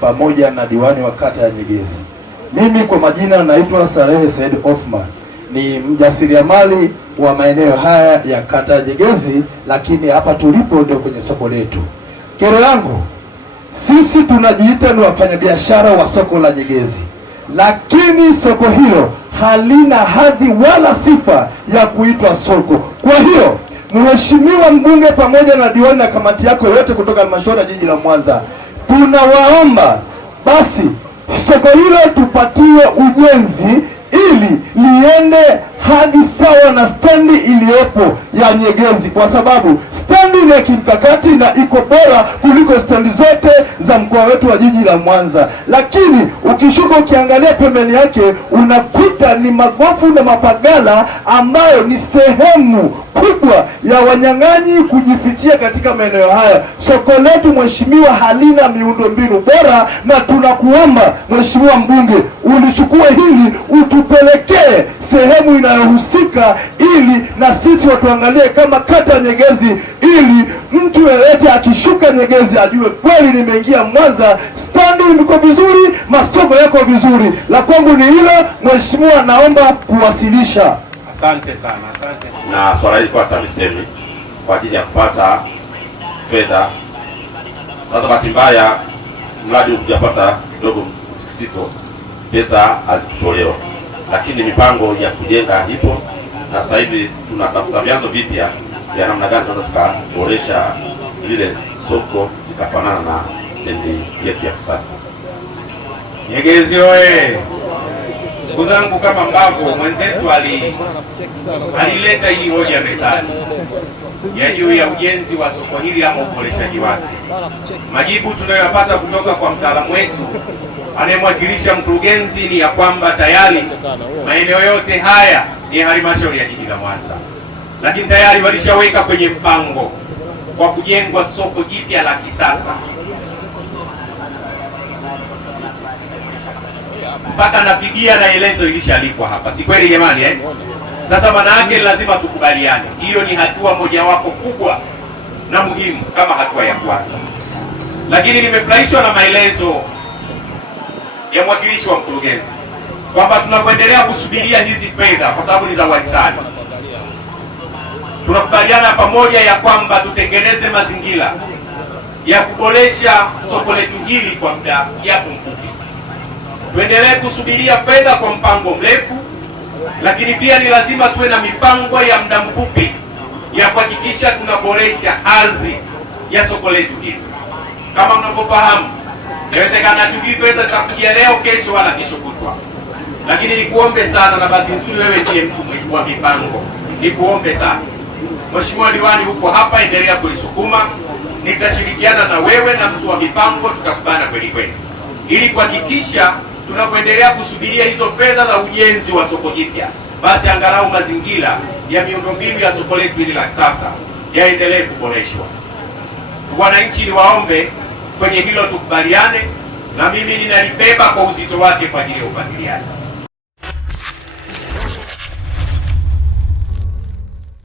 pamoja na diwani wa kata ya Nyegezi. Mimi kwa majina naitwa Salehe Said Othman, ni mjasiriamali wa maeneo haya ya kata ya Nyegezi, lakini hapa tulipo ndio kwenye soko letu. Kero yangu, sisi tunajiita ni wafanyabiashara wa soko la Nyegezi, lakini soko hilo halina hadhi wala sifa ya kuitwa soko. Kwa hiyo Mheshimiwa mbunge pamoja na diwani na kamati yako yote kutoka halmashauri ya jiji la Mwanza, tunawaomba basi soko hilo tupatiwe ujenzi ili liende hadi sawa na stendi iliyopo ya Nyegezi, kwa sababu stendi ni ya kimkakati na iko bora kuliko stendi zote za mkoa wetu wa jiji la Mwanza. Lakini ukishuka ukiangalia pembeni yake unakuta ni magofu na mapagala ambayo ni sehemu kubwa ya wanyang'anyi kujifichia katika maeneo haya. Soko letu mheshimiwa halina miundombinu bora, na tunakuomba mheshimiwa mbunge ulichukue hili utupelekee sehemu inayohusika ili na sisi watuangalie kama kata Nyegezi, ili mtu yeyote akishuka Nyegezi ajue kweli nimeingia Mwanza, standi iko vizuri, masoko yako vizuri. La kwangu ni hilo mheshimiwa, naomba kuwasilisha. Asante sana, asante. Na swala hili kwa TAMISEMI kwa ajili ya kupata fedha. Sasa bahati mbaya mradi hujapata kidogo mtikisiko, pesa hazikutolewa, lakini mipango ya kujenga ipo, na sasa hivi tunatafuta vyanzo vipya vya namna gani tunaweza tukaboresha lile soko likafanana na stendi yetu ya kisasa. Nyegezi oye! Ndugu zangu, kama ambavyo mwenzetu alileta hii hoja mezani ya juu ya ujenzi wa soko hili ama uboreshaji wake, majibu tunayoyapata kutoka kwa mtaalamu wetu anayemwakilisha mkurugenzi ni ya kwamba tayari maeneo yote haya ni halmashauri ya jiji la Mwanza, lakini tayari walishaweka kwenye mpango kwa kujengwa soko jipya la kisasa. Mpaka na fidia na elezo ilishalipwa hapa, si kweli jamani eh? Sasa maana yake lazima tukubaliane, hiyo ni hatua mojawapo kubwa na muhimu kama hatua ya kwanza. Lakini nimefurahishwa na maelezo ya mwakilishi wa mkurugenzi kwamba tunapoendelea kusubiria hizi fedha, kwa sababu ni za wahisani, tunakubaliana pamoja ya kwamba tutengeneze mazingira ya kuboresha soko letu hili kwa muda japo mfupi. Tuendelee kusubiria fedha kwa mpango mrefu, lakini pia ni lazima tuwe na mipango ya muda mfupi ya kuhakikisha tunaboresha hadhi ya soko letu hili. Kama mnavyofahamu, inawezekana tujui fedha za kuja leo, kesho wala kesho kutwa, lakini nikuombe sana, na bahati nzuri wewe ndiye mtu wa mipango, nikuombe sana mheshimiwa diwani, huko hapa, endelea kulisukuma. Nitashirikiana na wewe na mtu wa mipango, tutakubana kweli kweli, ili kuhakikisha tunapoendelea kusubiria hizo fedha za ujenzi wa soko jipya, basi angalau mazingira ya miundombinu ya soko letu hili la kisasa yaendelee kuboreshwa. Wananchi, niwaombe kwenye hilo tukubaliane, na mimi ninalibeba kwa uzito wake kwa ajili ya ufuatiliaji.